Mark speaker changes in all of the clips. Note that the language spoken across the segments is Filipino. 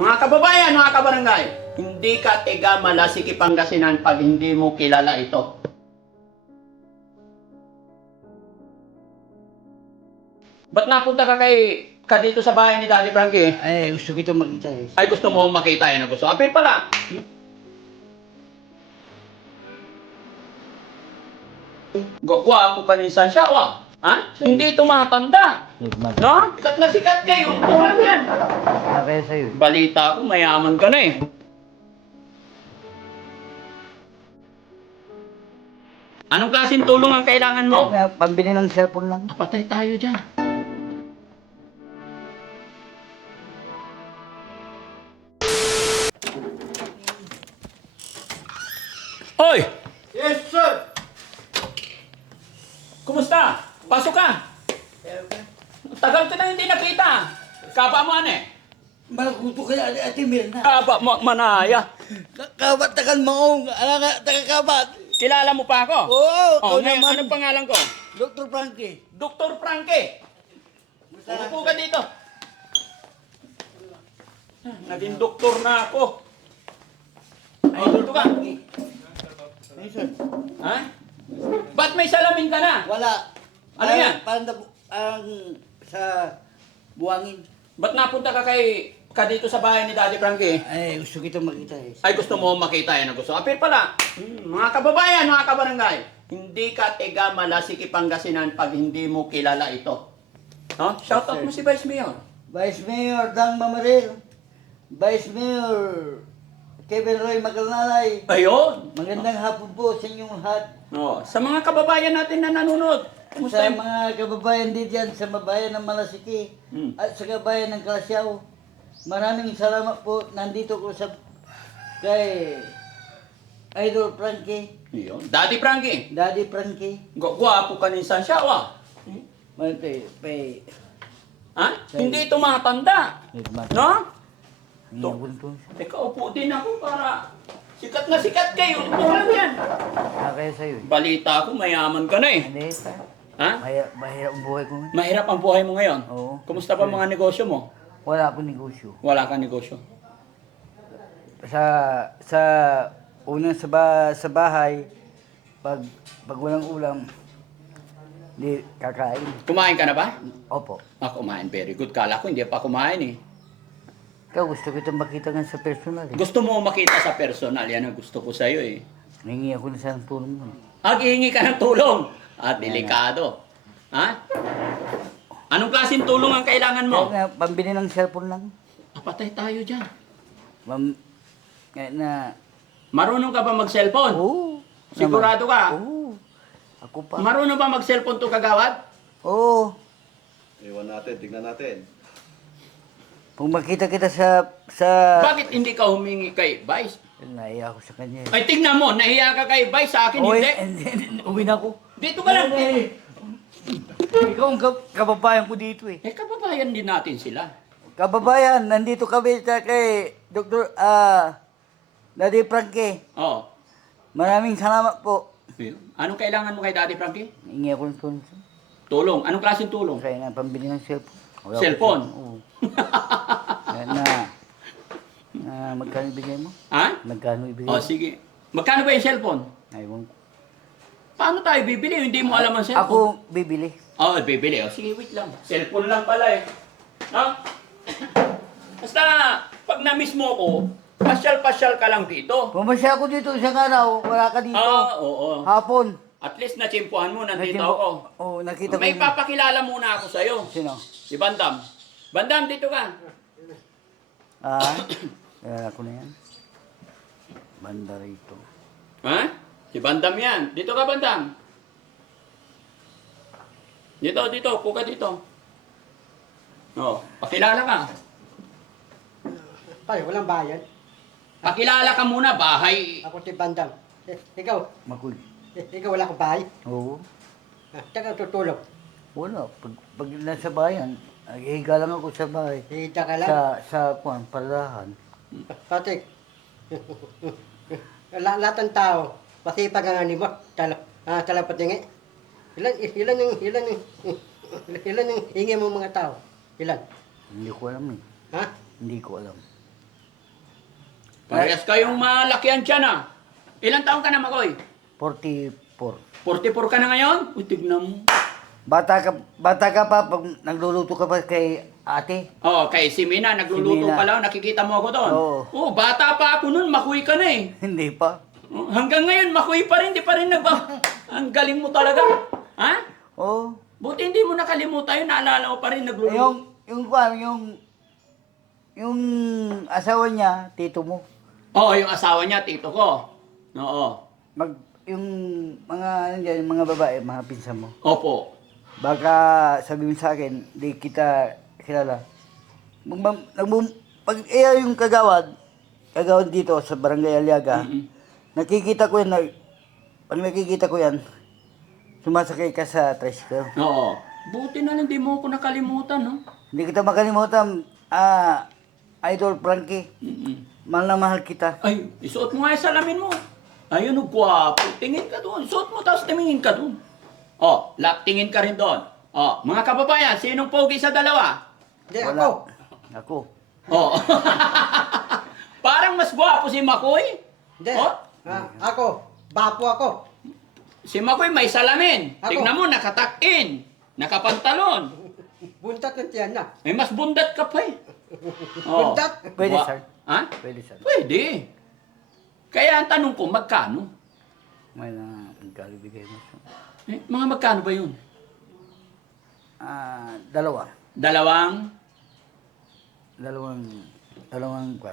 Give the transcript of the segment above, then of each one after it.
Speaker 1: Mga kababayan, mga kabarangay, hindi ka tiga Malasiki, Pangasinan pag hindi mo kilala ito. Ba't napunta ka dito sa bahay ni Daddy Frankie?
Speaker 2: Ay, gusto kita makita eh.
Speaker 1: Ay, gusto mo makita yan na gusto. Apil pala. Gwapo pa ni Sansya, wa? Ha? Hindi tumatanda. No? Sikat na sikat kayo. Tulad yan.
Speaker 2: Kaya sa'yo.
Speaker 1: Balita ko, mayaman ka na eh. Anong klaseng tulong ang kailangan mo?
Speaker 2: Pambili ng cellphone lang.
Speaker 1: Patay tayo dyan. Hoy!
Speaker 2: Yes, sir!
Speaker 1: Kumusta? Pasok ka. Tagal ka na hindi nakita. Kaba mo, ane?
Speaker 2: Malakuto kaya Ate Mirna.
Speaker 1: Kaba mo, manaya.
Speaker 2: Kabat takan maong, alanga takakabat.
Speaker 1: Kilala mo pa ako?
Speaker 2: Oo,
Speaker 1: Oh,
Speaker 2: ikaw
Speaker 1: ngayon,
Speaker 2: naman.
Speaker 1: anong pangalan ko?
Speaker 2: Dr. Frankie.
Speaker 1: Dr. Frankie. Upo ka dito. Naging doktor na ako. Ay, dito ka.
Speaker 2: Ay, sir.
Speaker 1: Ha? Ba't may salamin ka na?
Speaker 2: Wala.
Speaker 1: Ano yan?
Speaker 2: Parang sa buwangin.
Speaker 1: Ba't napunta ka dito sa bahay ni Daddy Frankie?
Speaker 2: Ay, gusto kita makita eh.
Speaker 1: Ay, gusto mo makita yan na gusto. Apil pala. Mga kababayan, mga kabarangay, hindi ka tiga Malasiki, Pangasinan pag hindi mo kilala ito. No? Shoutout mo si Vice Mayor.
Speaker 2: Vice Mayor Dang Mamaril. Vice Mayor Kevin Roy Magalanay.
Speaker 1: Ayun.
Speaker 2: Magandang hapon po sa inyong lahat.
Speaker 1: No, sa mga kababayan natin na nanonood. Kumusta
Speaker 2: Sa
Speaker 1: yung...
Speaker 2: mga kababayan din dyan sa babayan ng Malasiki at sa kabayan ng Kalasyaw. Maraming salamat po. Nandito ko sa kay Idol Frankie,
Speaker 1: Ayun. Daddy Frankie.
Speaker 2: Daddy Frankie.
Speaker 1: Gwapo ka ni Sansya, wa?
Speaker 2: Pay.
Speaker 1: Ha? Hindi tumatanda. No?
Speaker 2: Ito.
Speaker 1: Teka, upo din ako para sikat na sikat kayo. Tulad yan.
Speaker 2: Kaya sa'yo.
Speaker 1: Balita ko, mayaman ka na eh.
Speaker 2: Hindi, sir.
Speaker 1: Ha?
Speaker 2: Mahirap ang buhay ko.
Speaker 1: Mahirap ang buhay mo ngayon.
Speaker 2: Oo.
Speaker 1: Kumusta pa mga negosyo mo?
Speaker 2: Wala akong negosyo.
Speaker 1: Wala kang negosyo.
Speaker 2: Sa unang sa bahay, pag walang ulam, di kakain.
Speaker 1: Kumain ka na ba?
Speaker 2: Opo.
Speaker 1: Kumain. Very good. Kala ko hindi pa kumain eh.
Speaker 2: Ikaw, gusto kita makita nga sa personal eh.
Speaker 1: Gusto mo makita sa personal. Yan ang gusto ko sa'yo eh.
Speaker 2: Nangingi ako na ng tulong mo.
Speaker 1: Hihingi ka ng tulong. Delikado. Ha? Anong klaseng tulong ang kailangan mo?
Speaker 2: Kaya nga, pambili ng cellphone lang.
Speaker 1: Patay tayo dyan.
Speaker 2: Kaya na,
Speaker 1: Marunong ka ba mag-cellphone?
Speaker 2: oo.
Speaker 1: Sigurado ka?
Speaker 2: Oo. Ako pa.
Speaker 1: Marunong ba mag-cellphone to kagawad?
Speaker 2: Oo.
Speaker 3: Iwan natin, tignan natin.
Speaker 2: Kung makita kita sa...
Speaker 1: Bakit hindi ka humingi kay Vice?
Speaker 2: Naiya ako sa kanya eh.
Speaker 1: Ay, tignan mo, nahiya ka kay Vice, sa akin
Speaker 2: Oy,
Speaker 1: hindi.
Speaker 2: uwi na ako.
Speaker 1: Dito ka lang.
Speaker 2: Ikaw ang kababayan ko dito eh.
Speaker 1: Kababayan din natin sila.
Speaker 2: Kababayan, nandito kami sa kay Dr. Daddy Frankie.
Speaker 1: Oo.
Speaker 2: Maraming salamat po.
Speaker 1: Anong kailangan mo kay Daddy Frankie?
Speaker 2: Hingi ako ng tulong.
Speaker 1: Tulong. Anong klaseng tulong?
Speaker 2: Kaya na, pambili ng cellphone. Wala ko
Speaker 1: Cellphone?
Speaker 2: Oo. Kaya na, magkano ibigay mo?
Speaker 1: Ha?
Speaker 2: Magkano ibigay
Speaker 1: O,
Speaker 2: mo?
Speaker 1: sige. Magkano ba yung cellphone?
Speaker 2: Aywan ko.
Speaker 1: Paano tayo bibili? Hindi mo alam ang cellphone.
Speaker 2: Ako bibili.
Speaker 1: Bibili. Sige, wait lang. Cellphone lang pala eh. No? Basta, pag na-miss mo ko, pasyal-pasyal ka lang dito.
Speaker 2: Pumasya ako dito isang araw, wala ka dito.
Speaker 1: Oo.
Speaker 2: Hapon.
Speaker 1: At least natsimpuhan mo, nandito
Speaker 2: Nakita
Speaker 1: ako.
Speaker 2: Oo, nakita ko.
Speaker 1: May
Speaker 2: yun.
Speaker 1: papakilala muna ako sa'yo.
Speaker 2: Sino?
Speaker 1: Si Bandam. Bandam, dito ka.
Speaker 2: Kaya ako na yan. Banda rito.
Speaker 1: Ha? Si Bandam yan. Dito ka, Bandam. Dito. Upo ka dito. Pakilala ka.
Speaker 4: Tayo, walang bayad.
Speaker 1: Pakilala ka muna, bahay.
Speaker 4: Ako si Bandang. Ikaw,
Speaker 2: Makul.
Speaker 4: ikaw wala kang bahay.
Speaker 2: Oo.
Speaker 4: Taga tutulog.
Speaker 2: Wala. Pag nasa bayan, higa lang ako sa bahay.
Speaker 4: Hita ka lang.
Speaker 2: Sa parahan.
Speaker 4: Patik. Lahat ng tao, masipag ang animo. Talapatingi. Ilan yung hingi mo mga tao? Ilan?
Speaker 2: Hindi ko alam eh.
Speaker 4: Ha?
Speaker 2: Hindi ko alam.
Speaker 1: Parehas kayong malakihan siya na. Ilang taon ka na, Makoy?
Speaker 2: 44.
Speaker 1: 44 ka na ngayon? Uy, tignan mo.
Speaker 2: Bata ka pa pag nagluluto ka pa kay ate.
Speaker 1: Oh, kay si Mina, nagluluto
Speaker 2: Si Mina.
Speaker 1: pa lang, nakikita mo ako doon.
Speaker 2: Oo.
Speaker 1: Oh, bata pa ako noon, makuy ka na eh.
Speaker 2: Hindi pa.
Speaker 1: Oh, hanggang ngayon, makuy pa rin, di pa rin Ang galing mo talaga. Ha?
Speaker 2: Oo.
Speaker 1: Buti hindi mo nakalimutan yun, naalala mo pa rin nagluluto.
Speaker 2: Yung asawa niya, tito mo.
Speaker 1: Oo, yung asawa niya, tito ko. Oo.
Speaker 2: Yung mga ano dyan, yung mga babae, mga pinsan mo.
Speaker 1: Opo.
Speaker 2: Baka sabi mo sa akin, di kita kilala. Pag yung kagawad dito sa Barangay Aliaga, nakikita ko yan, pag nakikita ko yan, sumasakay ka sa tricycle.
Speaker 1: Oo. Buti na lang, di mo ako nakalimutan, no?
Speaker 2: Hindi kita makalimutan, Idol Frankie, mahal na mahal kita.
Speaker 1: Ay, isuot mo nga yung salamin mo. Ayun, oh, gwapo. Tingin ka doon. Suot mo, tapos tumingin ka doon. Oh, tingin ka rin doon. Oh, mga kababayan, sinong pogi sa dalawa?
Speaker 4: Hindi,
Speaker 2: Wala.
Speaker 4: ako.
Speaker 2: Ako.
Speaker 1: Oh. Parang mas gwapo si Makoy.
Speaker 4: Hindi.
Speaker 1: Oh,
Speaker 4: Ako. Bapo ako.
Speaker 1: si Makoy may salamin.
Speaker 4: Ako.
Speaker 1: Tignan mo, nakatakin. Nakapantalon.
Speaker 4: Buntat ng tiyan na.
Speaker 1: Eh, mas bundat ka pa eh. Oh.
Speaker 4: Buntat.
Speaker 2: Pwede,
Speaker 1: Wa-
Speaker 2: sir.
Speaker 1: Ha?
Speaker 2: Pwede, sir.
Speaker 1: Pwede. Kaya ang tanong ko, magkano?
Speaker 2: May na magkalibigay mo.
Speaker 1: Eh, mga magkano ba yun?
Speaker 2: Dalawa.
Speaker 1: Dalawang
Speaker 2: Kwan.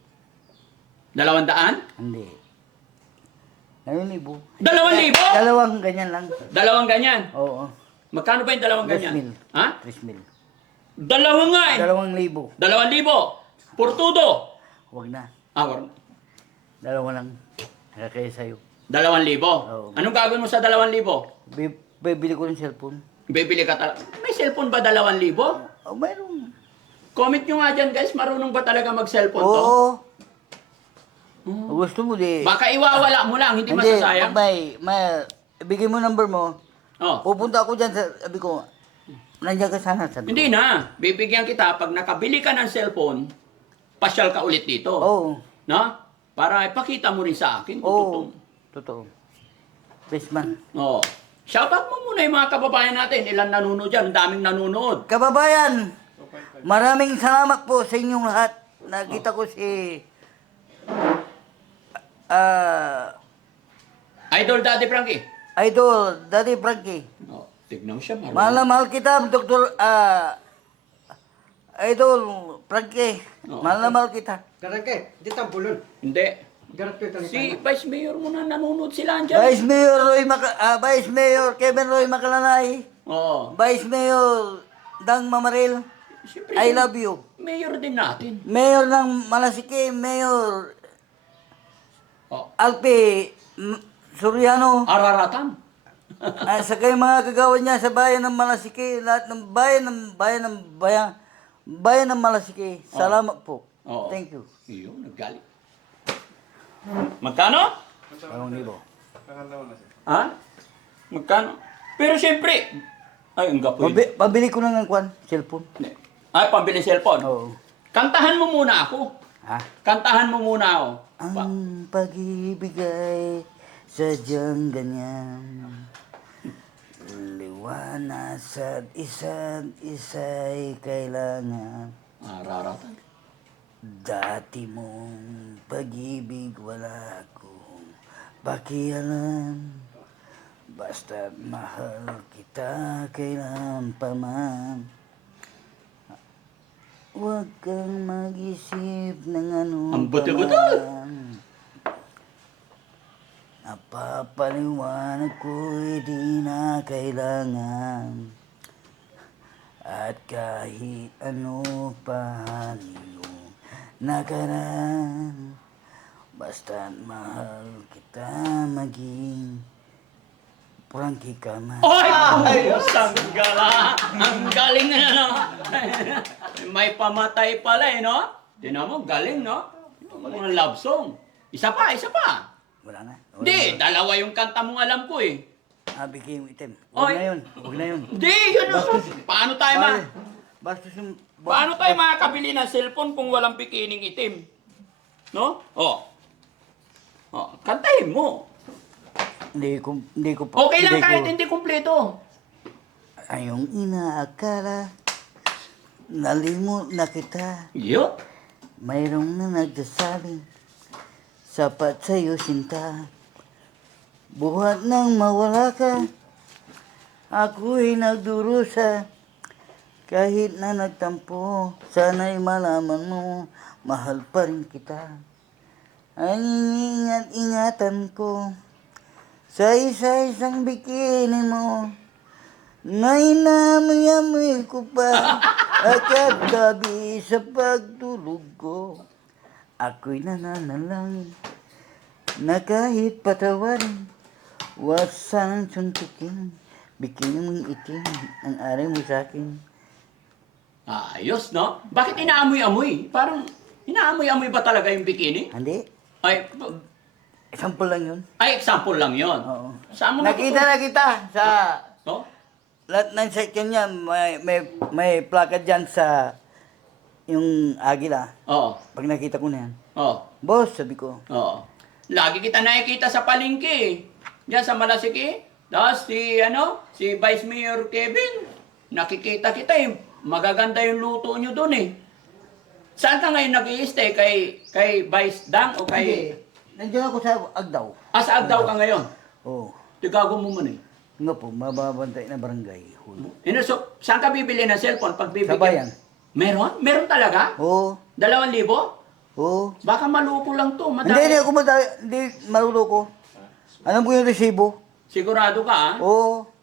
Speaker 1: 200?
Speaker 2: Hindi. 2,000.
Speaker 1: 2,000?
Speaker 2: Dalawang ganyan lang.
Speaker 1: Dalawang ganyan.
Speaker 2: Oo.
Speaker 1: Magkano ba yung dalawang
Speaker 2: 3,000.
Speaker 1: ganyan? Ha?
Speaker 2: 3,000.
Speaker 1: Dalawa nga eh.
Speaker 2: 2,000.
Speaker 1: 2,000. Portudo.
Speaker 2: Huwag na. Dalawa lang. Kaya sa'yo.
Speaker 1: 2,000.
Speaker 2: Oo.
Speaker 1: Anong gagawin mo sa 2,000?
Speaker 2: Bibili ko ng cellphone.
Speaker 1: Bibili ka talaga. May cellphone ba 2,000?
Speaker 2: Oh, mayroon.
Speaker 1: Comment nyo nga dyan guys, marunong ba talaga mag-cellphone to?
Speaker 2: Oo. Gusto mo di.
Speaker 1: Baka iwawala mo lang, hindi masasayang.
Speaker 2: May, ibigay mo number mo.
Speaker 1: Oh.
Speaker 2: Pupunta ako dyan, sabi ko, nandiyan ka sana. Sabi
Speaker 1: Hindi
Speaker 2: ko.
Speaker 1: na. Bibigyan kita pag nakabili ka ng cellphone, pasyal ka ulit dito.
Speaker 2: Oo.
Speaker 1: No? Para ipakita mo rin sa akin kung
Speaker 2: Oo.
Speaker 1: totoo.
Speaker 2: Totoo. Best man.
Speaker 1: Oo. Shoutout mo muna yung mga kababayan natin. Ilan nanonood dyan? Ang daming nanonood.
Speaker 2: Kababayan, maraming salamat po sa inyong lahat. Nakita ko si
Speaker 1: Idol Daddy Frankie.
Speaker 2: Idol Daddy Frankie.
Speaker 1: Oh, tignan mo siya. Marunong.
Speaker 2: Mahal na mahal kita, Dr. Idol Frankie.
Speaker 1: Oo.
Speaker 2: Mahal na mahal kita.
Speaker 4: Karangke. Hindi tampulon.
Speaker 1: Hindi.
Speaker 4: Garat ko yung
Speaker 1: Si
Speaker 4: talitan.
Speaker 1: Vice Mayor mo na nanonood sila dyan.
Speaker 2: Vice Mayor Kevin Roy Macalanay.
Speaker 1: Oo.
Speaker 2: Vice Mayor Dang Mamaril.
Speaker 1: Siyempre,
Speaker 2: I love you.
Speaker 1: Mayor din natin.
Speaker 2: Mayor ng Malasike, Mayor
Speaker 1: Oh.
Speaker 2: Alpi Soriano.
Speaker 1: Araratan.
Speaker 2: Sa kayo mga kagawad niya sa bayan ng Malasike, lahat ng bayan ng Malasike. Salamat po.
Speaker 1: Oo.
Speaker 2: Thank you.
Speaker 1: Iyon, naggalit. Magkano?
Speaker 2: 2,000.
Speaker 1: Ha? Magkano? Pero siyempre, ay, ang gapoy.
Speaker 2: Pabili ko na ng kwan, cellphone.
Speaker 1: Ay, pambili cellphone.
Speaker 2: Oo.
Speaker 1: Kantahan mo muna ako.
Speaker 2: Ha?
Speaker 1: Kantahan mo muna ako.
Speaker 2: Ang pag-ibig ay sadyang ganyan. Liwanag at isa't isa'y kailangan.
Speaker 1: Araratan.
Speaker 2: Dati mong pag-ibig wala akong pakialam. Basta't mahal kita kailan pa man. Huwag kang mag-isip ng ano
Speaker 1: Ang buto-buto.
Speaker 2: Napapaliwanag ko'y di na kailangan. At kahit ano pa iyong nakaraan, basta't mahal kita maging Frankie ka man.
Speaker 1: Ay, sanggala. Ang galing na, no? May pamatay pala, eh, no? Tinan mo, galing, no? Mga love song. Isa pa, isa pa.
Speaker 2: Wala na.
Speaker 1: Hindi, dalawa yung kanta mong alam ko, eh.
Speaker 2: Bigay mo itim.
Speaker 1: Oy.
Speaker 2: Huwag na yun. Huwag na yun.
Speaker 1: Hindi, yun, no? Paano tayo
Speaker 2: Bastos yung...
Speaker 1: Paano tayo makakabili ng cellphone kung walang bikining itim? No? Kantahin mo.
Speaker 2: Hindi ko
Speaker 1: Okay lang
Speaker 2: hindi
Speaker 1: kahit
Speaker 2: ko-
Speaker 1: hindi kumpleto.
Speaker 2: Ayong inaakala, nalimot na kita.
Speaker 1: Yo.
Speaker 2: Mayroong na nagsasabi, sapat sa'yo sinta. Buhat nang mawala ka, ako'y nagdurusa. Kahit na nagtampo, sana'y malaman mo, mahal pa rin kita. Ang ingat-ingatan ko, sa isa-isang bikini mo, na inamoy-amoy ko pa, at gabi sa pagtulog ko. Ako'y nananalangin, na kahit patawarin, wag sanang suntukin, bikini mong itim, ang aray mo sa'kin.
Speaker 1: Ayos, no? Bakit inaamoy-amoy? Parang inaamoy-amoy ba talaga yung bikini?
Speaker 2: Hindi,
Speaker 1: Ay,
Speaker 2: sample lang yun.
Speaker 1: example lang yon.
Speaker 2: Oo.
Speaker 1: Saan mo
Speaker 2: Nakita na kita sa
Speaker 1: No?
Speaker 2: lahat ng section niya, may plaka dyan sa yung agila.
Speaker 1: Oo.
Speaker 2: Pag nakita ko na yan,
Speaker 1: Oo.
Speaker 2: boss, sabi ko,
Speaker 1: Oo. Lagi kita nakikita sa palengke. Diyan sa Malasiki. Tapos si Vice Mayor Kevin, nakikita kita eh. Magaganda yung luto nyo doon eh. Saan ka ngayon nag-i-stay? Kay Vice Dang o
Speaker 2: hindi,
Speaker 1: kay...
Speaker 2: nandiyan ako sa Agdaw.
Speaker 1: Sa Agdaw ka ngayon?
Speaker 2: Oo.
Speaker 1: Tigago mo muna eh.
Speaker 2: Nga po, mababantay na barangay.
Speaker 1: So, saan ka bibili ng cellphone pag bibigyan?
Speaker 2: Sa bayan.
Speaker 1: Meron? Meron talaga?
Speaker 2: Oo.
Speaker 1: 2,000?
Speaker 2: Oo.
Speaker 1: Baka maluko lang to.
Speaker 2: Hindi ako hindi marulo ko. Alam ko yung resibo.
Speaker 1: Sigurado ka ah?
Speaker 2: Oo.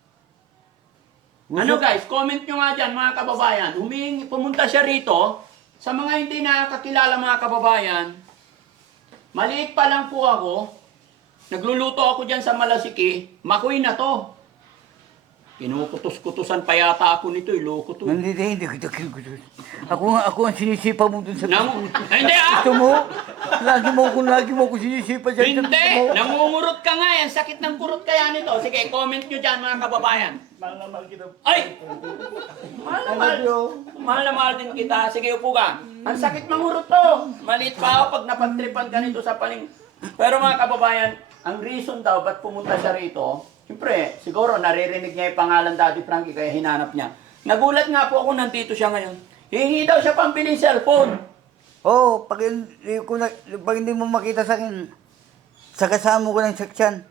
Speaker 1: Ano guys, comment nyo nga dyan mga kababayan. Pumunta siya rito. Sa mga hindi nakakilala mga kababayan, maliit pa lang po ako. Nagluluto ako dyan sa Malasiki. Makoy na to. Kinukutos-kutusan pa yata ako nito. Iloko to.
Speaker 2: Hindi kita kinukutos. Ako ang sinisipa mo dun sa
Speaker 1: Hindi ah!
Speaker 2: gusto mo. Lagi mo ko sinisipa dyan. sa gusto
Speaker 1: Hindi!
Speaker 2: mo.
Speaker 1: Nangungurot ka nga. Ang sakit ng kurot kaya nito. Sige, comment nyo dyan mga kababayan. Ay! Mahal na mahal. Mahal na mahal din kita. Sige, upo ka. Ang sakit mangurot to. Maliit pa ako pag napagtripan ka nito sa paling. Pero mga kababayan, ang reason daw ba't pumunta siya rito, siyempre, siguro naririnig niya yung pangalan Daddy Frankie kaya hinanap niya. Nagulat nga po ako nandito siya ngayon. Hihingi daw siya pambiling cellphone.
Speaker 2: Oo, pag hindi mo makita sa akin, sa kasama ko ng seksyan.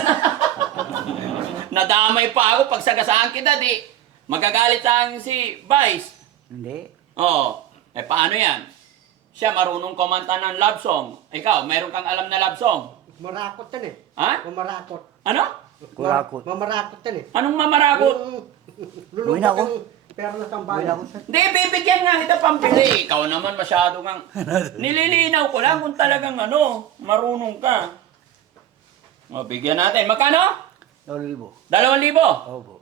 Speaker 1: Nadamay pa ako pag sagasaan kita, di. Magagalit sa akin si Vice.
Speaker 2: Hindi.
Speaker 1: Oo. Paano yan? Siya marunong kumanta ng love song. Ikaw, meron kang alam na love song?
Speaker 4: Marakot yan eh.
Speaker 1: Ha?
Speaker 4: Mamarakot.
Speaker 1: Ano?
Speaker 2: Kurakot.
Speaker 4: Mamarakot yan eh.
Speaker 1: Anong mamarakot?
Speaker 2: Uwi na ako.
Speaker 4: Pera na sa
Speaker 2: Uwi na ako,
Speaker 4: bayan.
Speaker 2: sir.
Speaker 1: Hindi, bibigyan nga kita pambili. Ikaw naman masyado kang... Nililinaw ko lang kung talagang marunong ka. O, bigyan natin. Magkano?
Speaker 2: 2,000.
Speaker 1: 2,000?
Speaker 2: Opo.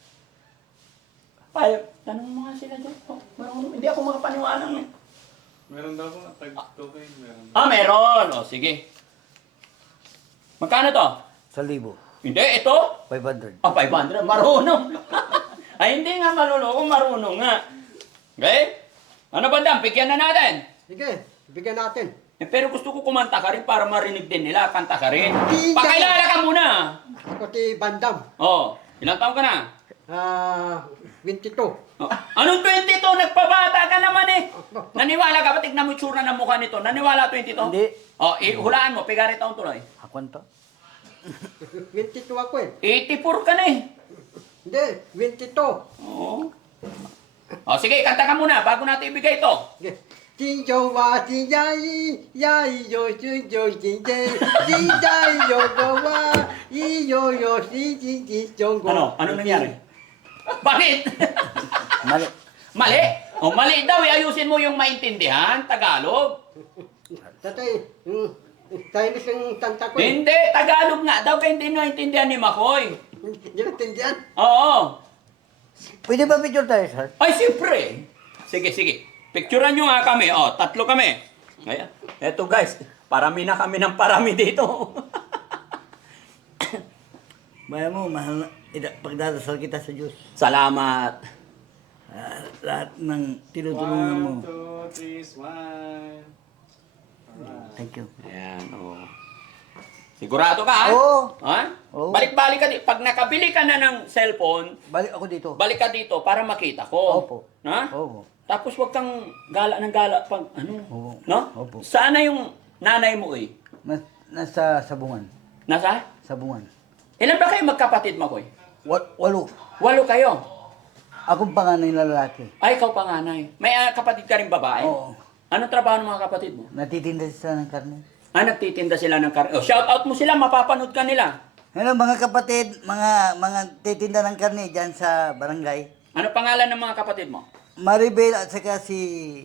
Speaker 1: Ay, tanong mo nga sila dyan. Oh, marunong. Hindi ako makapaniwala ng...
Speaker 3: Meron daw po, tag-token, meron.
Speaker 1: Meron. O, sige. Magkano to?
Speaker 2: 1,000.
Speaker 1: Hindi, ito?
Speaker 2: 500.
Speaker 1: 500. Marunong. Ay, hindi nga marunong. Marunong nga. Okay? Ano ba dam? Bigyan na natin.
Speaker 4: Sige, bigyan natin.
Speaker 1: Pero gusto ko kumanta ka rin para marinig din nila. Kanta ka rin.
Speaker 4: Hindi.
Speaker 1: Pakilala ka muna.
Speaker 4: Ako si Bandam.
Speaker 1: Oh, ilang taon ka na?
Speaker 4: 22.
Speaker 1: Oh. Anong 22? Nagpabata ka naman eh. Naniwala ka ba? Tignan mo yung tsura ng mukha nito. Naniwala 22?
Speaker 2: Hindi.
Speaker 1: Oh, hulaan mo. Pigari taon tuloy.
Speaker 2: Hakwan to?
Speaker 4: 22 ako eh.
Speaker 1: 84 ka na eh.
Speaker 4: Hindi, 22.
Speaker 1: Oo. Oh, sige, kanta ka muna bago natin ibigay ito.
Speaker 4: Sige. 金州话金呀咿呀咿哟金州金金金在有个话咿哟哟金金金中国。
Speaker 1: Ano nangyari? Bakit?
Speaker 2: Mali.
Speaker 1: Mali? O mali daw, ayusin mo yung maintindihan, Tagalog.
Speaker 4: Tatay, Chinese ang tanta ko eh.
Speaker 1: Hindi, Tagalog nga daw, kaya hindi naintindihan ni Makoy.
Speaker 4: Hindi natindihan.
Speaker 1: Oo.
Speaker 2: Pwede ba picture tayo, sir?
Speaker 1: Ay, siyempre. Sige, sige. Picturean nyo nga kami. O, 3 kami. Ayan. Eto guys, parami na kami ng parami dito.
Speaker 2: Bayan mo, mahal na, pagdadasal kita sa Diyos.
Speaker 1: Salamat.
Speaker 2: Lahat ng tinutulungan mo.
Speaker 3: 1, 2, 3, smile. Alright.
Speaker 2: Thank you.
Speaker 1: Ayan, oh. Sigurado ka, ha?
Speaker 2: Oo.
Speaker 1: Ha?
Speaker 2: Oo.
Speaker 1: Balik-balik ka dito. Pag nakabili ka na ng cellphone,
Speaker 2: Balik ako dito.
Speaker 1: balik ka dito para makita ko.
Speaker 2: Opo.
Speaker 1: Ha?
Speaker 2: Oo.
Speaker 1: Tapos wag kang gala ng gala pag ano.
Speaker 2: Oo.
Speaker 1: No?
Speaker 2: Opo.
Speaker 1: Sana yung nanay mo eh.
Speaker 2: Nasa Sabungan.
Speaker 1: Nasa?
Speaker 2: Sabungan.
Speaker 1: Ilan ba kayo magkapatid, Makoy?
Speaker 2: 8.
Speaker 1: 8 kayo.
Speaker 2: Akong panganay na lalaki.
Speaker 1: Ay, ikaw panganay. May kapatid ka rin babae?
Speaker 2: Oo.
Speaker 1: Anong trabaho ng mga kapatid mo?
Speaker 2: Natitinda sila ng karne.
Speaker 1: Nagtitinda sila ng karne. Oh, shout out mo sila, mapapanood ka nila.
Speaker 2: Hello mga kapatid, mga titinda ng karne dyan sa barangay.
Speaker 1: Ano pangalan ng mga kapatid mo?
Speaker 2: Maribel at saka si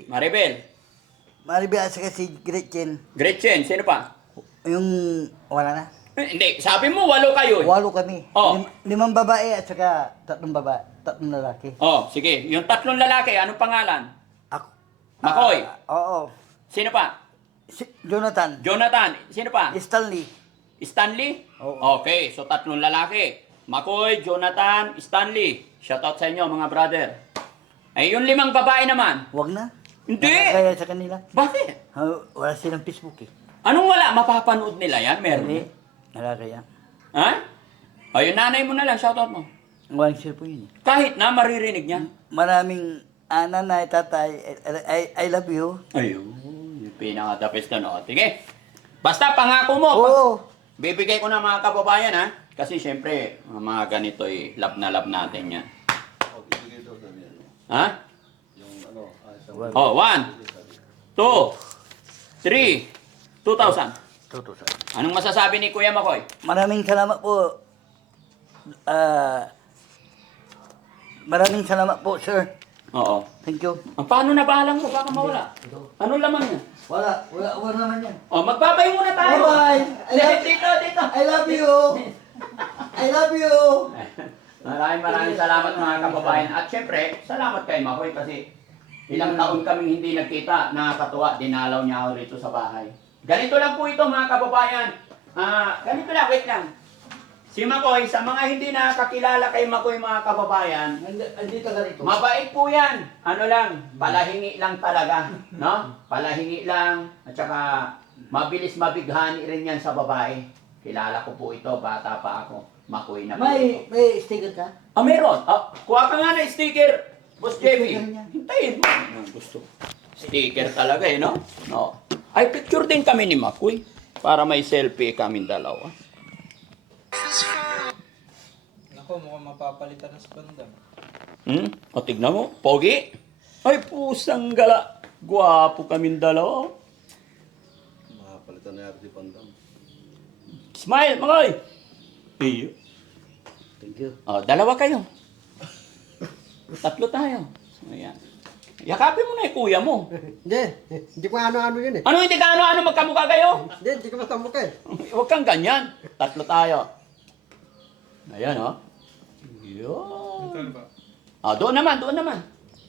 Speaker 2: si Gretchen.
Speaker 1: Gretchen, sino pa?
Speaker 2: Yung wala na.
Speaker 1: Hindi, sabi mo 8 kayo.
Speaker 2: 8 kami.
Speaker 1: Oo.
Speaker 2: 5 babae at saka 3 babae, 3 lalaki.
Speaker 1: Oh, sige. Yung 3 lalaki, anong pangalan?
Speaker 2: Ako.
Speaker 1: Makoy.
Speaker 2: Oo.
Speaker 1: Sino pa?
Speaker 2: Jonathan.
Speaker 1: Jonathan. Sino pa?
Speaker 2: Stanley.
Speaker 1: Stanley?
Speaker 2: Oo.
Speaker 1: Okay, so 3 lalaki. Makoy, Jonathan, Stanley. Shout out sa inyo mga brother. Ay, yung 5 babae naman.
Speaker 2: Wag na.
Speaker 1: Hindi.
Speaker 2: Kaya sa kanila.
Speaker 1: Bakit?
Speaker 2: Wala silang Facebook eh.
Speaker 1: Anong wala? Mapapanood nila yan? Meron.
Speaker 2: Hindi. Wala kaya.
Speaker 1: Ha? O, yung nanay mo na lang, shout out mo.
Speaker 2: Walang cellphone yun eh.
Speaker 1: Kahit na maririnig niya.
Speaker 2: Maraming nanay, tatay, I love you.
Speaker 1: Ayun, yung pinaka-the-best na no. Sige. Basta pangako mo.
Speaker 2: Oo.
Speaker 1: Bibigay ko na mga kababayan ha. Kasi syempre, mga ganito eh, love na love natin yan. Ha? Oh, 1, 2, 3, 2,000.
Speaker 2: Totoo.
Speaker 1: Anong masasabi ni Kuya Makoy?
Speaker 2: Maraming salamat po. Maraming salamat po, sir.
Speaker 1: Oo.
Speaker 2: Thank you.
Speaker 1: Paano na bahalang mo? Baka mawala. Ano laman niya?
Speaker 2: Wala naman yan.
Speaker 1: Oh, magbabay muna tayo.
Speaker 2: Bye-bye.
Speaker 1: Dito.
Speaker 2: I love you. I love you.
Speaker 1: Maraming salamat mga kababayan. At syempre, salamat kay Makoy kasi ilang taon kaming hindi nagkita. Nakakatuwa, dinalaw niya ako rito sa bahay. Ganito lang po ito mga kababayan. Ganito lang, wait lang. Si Makoy, sa mga hindi nakakilala kay Makoy mga kababayan,
Speaker 2: Andito ka rito.
Speaker 1: mabait po yan. Ano lang, palahingi lang talaga. No? Palahingi lang. At saka, mabilis mabighani rin yan sa babae. Kilala ko po ito, bata pa ako. Makoy na po ito.
Speaker 2: May sticker ka?
Speaker 1: Meron. Kuha ka nga ng sticker, Boss JB.
Speaker 2: Sticker niya.
Speaker 1: Hintayin mo. Ang gusto. Sticker talaga eh, no? No. Ay, picture din kami ni Makoy. Para may selfie kami dalawa.
Speaker 5: Ako, mukhang mapapalitan na sa bandang.
Speaker 1: O, tignan mo. Pogi. Ay, pusang gala. Gwapo kami dalawa.
Speaker 3: Makapalitan na yata si Pandam.
Speaker 1: Smile, Makoy. Iyo.
Speaker 2: Thank you.
Speaker 1: Dalawa kayo. 3 tayo. Ayan. Yakapin mo na yung kuya mo.
Speaker 4: Hindi ko ano-ano yun eh.
Speaker 1: Ano hindi ka ano-ano magkamukha kayo?
Speaker 4: Hindi ko basta mukha eh.
Speaker 1: Huwag kang ganyan. 3 tayo. Ayan, oh. Yun.
Speaker 3: Saan ba?
Speaker 1: Doon naman.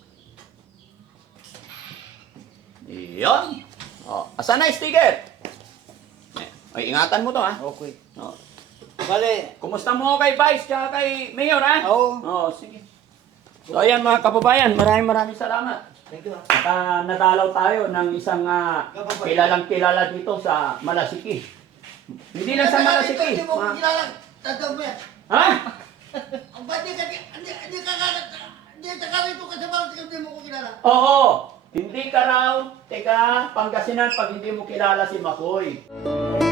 Speaker 1: Iyon. Asan na yung sticker? Ay, ingatan mo to, ha?
Speaker 2: Okay.
Speaker 1: Oh.
Speaker 2: Bale,
Speaker 1: Kumusta mo kay Vice tsaka kay Mayor, ha?
Speaker 2: Oo.
Speaker 1: Sige. So, ayan mga kababayan, maraming salamat.
Speaker 2: thank you.
Speaker 1: At nadalaw tayo ng isang kilalang kilala dito sa Malasiki. Hindi lang sa Malasiki.
Speaker 2: Hindi mo ko kilala. Tatawag mo yan.
Speaker 1: Ha?
Speaker 2: Ang ba't hindi ka rito kasi bakit hindi mo ko kilala?
Speaker 1: Oo. Hindi ka raw, Pangasinan pag hindi mo kilala si Makoy.